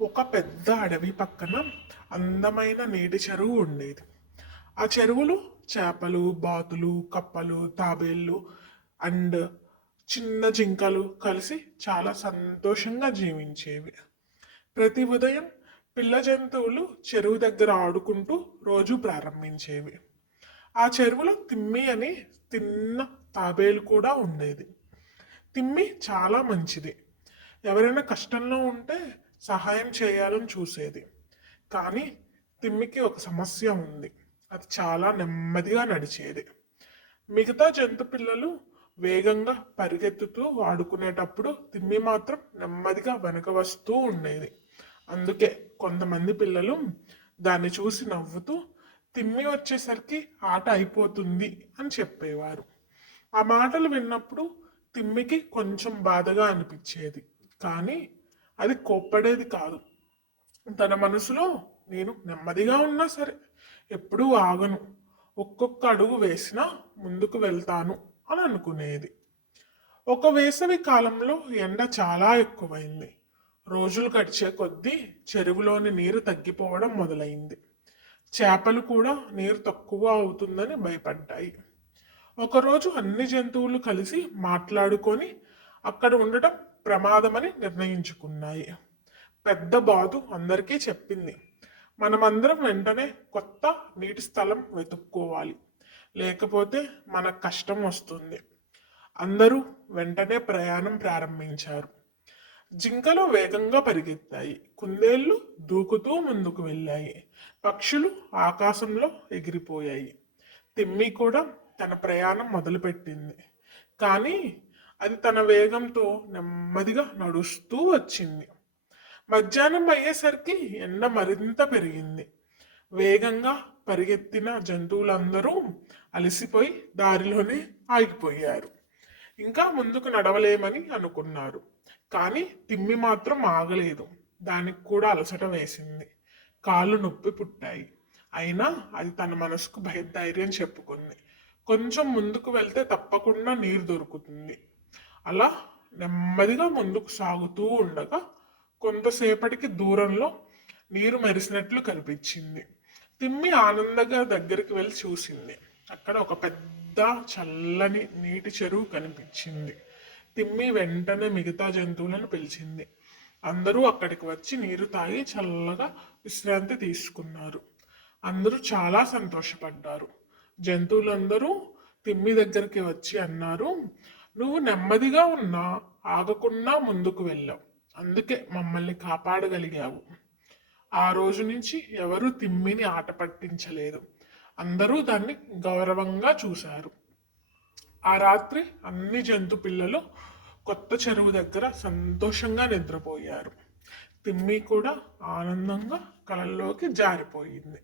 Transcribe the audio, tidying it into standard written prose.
ఒక పెద్ద అడవి పక్కన అందమైన నీటి చెరువు ఉండేది. ఆ చెరువులో చేపలు, బాతులు, కప్పలు, తాబేళ్లు అండ్ చిన్న జింకలు కలిసి చాలా సంతోషంగా జీవించేవి. ప్రతి ఉదయం పిల్ల జంతువులు చెరువు దగ్గర ఆడుకుంటూ రోజు ప్రారంభించేవి. ఆ చెరువులో తిమ్మి అని తిన్న తాబేలు కూడా ఉండేది. తిమ్మి చాలా మంచిది. ఎవరైనా కష్టంలో ఉంటే సహాయం చేయాలని చూసేది. కానీ తిమ్మికి ఒక సమస్య ఉంది. అది చాలా నెమ్మదిగా నడిచేది. మిగతా జంతు పిల్లలు వేగంగా పరిగెత్తుతూ ఆడుకునేటప్పుడు తిమ్మి మాత్రం నెమ్మదిగా వెనక వస్తూ ఉండేది. అందుకే కొంతమంది పిల్లలు దాన్ని చూసి నవ్వుతూ తిమ్మి వచ్చేసరికి ఆట అయిపోతుంది అని చెప్పేవారు. ఆ మాటలు విన్నప్పుడు తిమ్మికి కొంచెం బాధగా అనిపించేది. కానీ అది కోప్పడేది కాదు. తన మనసులో నేను నెమ్మదిగా ఉన్నా సరే ఎప్పుడూ ఆగను, ఒక్కొక్క అడుగు వేసినా ముందుకు వెళ్తాను అని అనుకునేది. ఒక వేసవి కాలంలో ఎండ చాలా ఎక్కువైంది. రోజులు గడిచే కొద్దీ చెరువులోని నీరు తగ్గిపోవడం మొదలైంది. చేపలు కూడా నీరు తక్కువ అవుతుందని భయపడ్డాయి. ఒకరోజు అన్ని జంతువులు కలిసి మాట్లాడుకొని అక్కడ ఉండటం ప్రమాదమని నిర్ణయించుకున్నాయి. పెద్ద బాతు అందరికీ చెప్పింది, మనమందరం వెంటనే కొత్త నీటి స్థలం వెతుక్కోవాలి, లేకపోతే మనకు కష్టం వస్తుంది. అందరూ వెంటనే ప్రయాణం ప్రారంభించారు. జింకలు వేగంగా పరిగెత్తాయి, కుందేళ్లు దూకుతూ ముందుకు వెళ్ళాయి, పక్షులు ఆకాశంలో ఎగిరిపోయాయి. తిమ్మి కూడా తన ప్రయాణం మొదలుపెట్టింది. కానీ అది తన వేగంతో నెమ్మదిగా నడుస్తూ వచ్చింది. మధ్యాహ్నం అయ్యేసరికి ఎండ మరింత పెరిగింది. వేగంగా పరిగెత్తిన జంతువులందరూ అలసిపోయి దారిలోనే ఆగిపోయారు. ఇంకా ముందుకు నడవలేమని అనుకున్నారు. కానీ తిమ్మి మాత్రం ఆగలేదు. దానికి కూడా అలసట వేసింది. కాళ్ళు నొప్పి పుట్టాయి. అయినా అది తన మనసుకు ధైర్యం చెప్పుకుంది. కొంచెం ముందుకు వెళ్తే తప్పకుండా నీరు దొరుకుతుంది. అలా నెమ్మదిగా ముందుకు సాగుతూ ఉండగా కొంతసేపటికి దూరంలో నీరు మెరిసినట్లు కనిపించింది. తిమ్మి ఆనందంగా దగ్గరికి వెళ్ళి చూసింది. అక్కడ ఒక పెద్ద చల్లని నీటి చెరువు కనిపించింది. తిమ్మి వెంటనే మిగతా జంతువులను పిలిచింది. అందరూ అక్కడికి వచ్చి నీరు తాగి చల్లగా విశ్రాంతి తీసుకున్నారు. అందరూ చాలా సంతోషపడ్డారు. జంతువులందరూ తిమ్మి దగ్గరికి వచ్చి అన్నారు, నువ్వు నెమ్మదిగా ఉన్నా ఆగకుండా ముందుకు వెళ్ళావు, అందుకే మమ్మల్ని కాపాడగలిగావు. ఆ రోజు నుంచి ఎవరు తిమ్మిని ఆట పట్టించలేదు. అందరూ దాన్ని గౌరవంగా చూశారు. ఆ రాత్రి అన్ని జంతు పిల్లలు కొత్త చెరువు దగ్గర సంతోషంగా నిద్రపోయారు. తిమ్మి కూడా ఆనందంగా కలల్లోకి జారిపోయింది.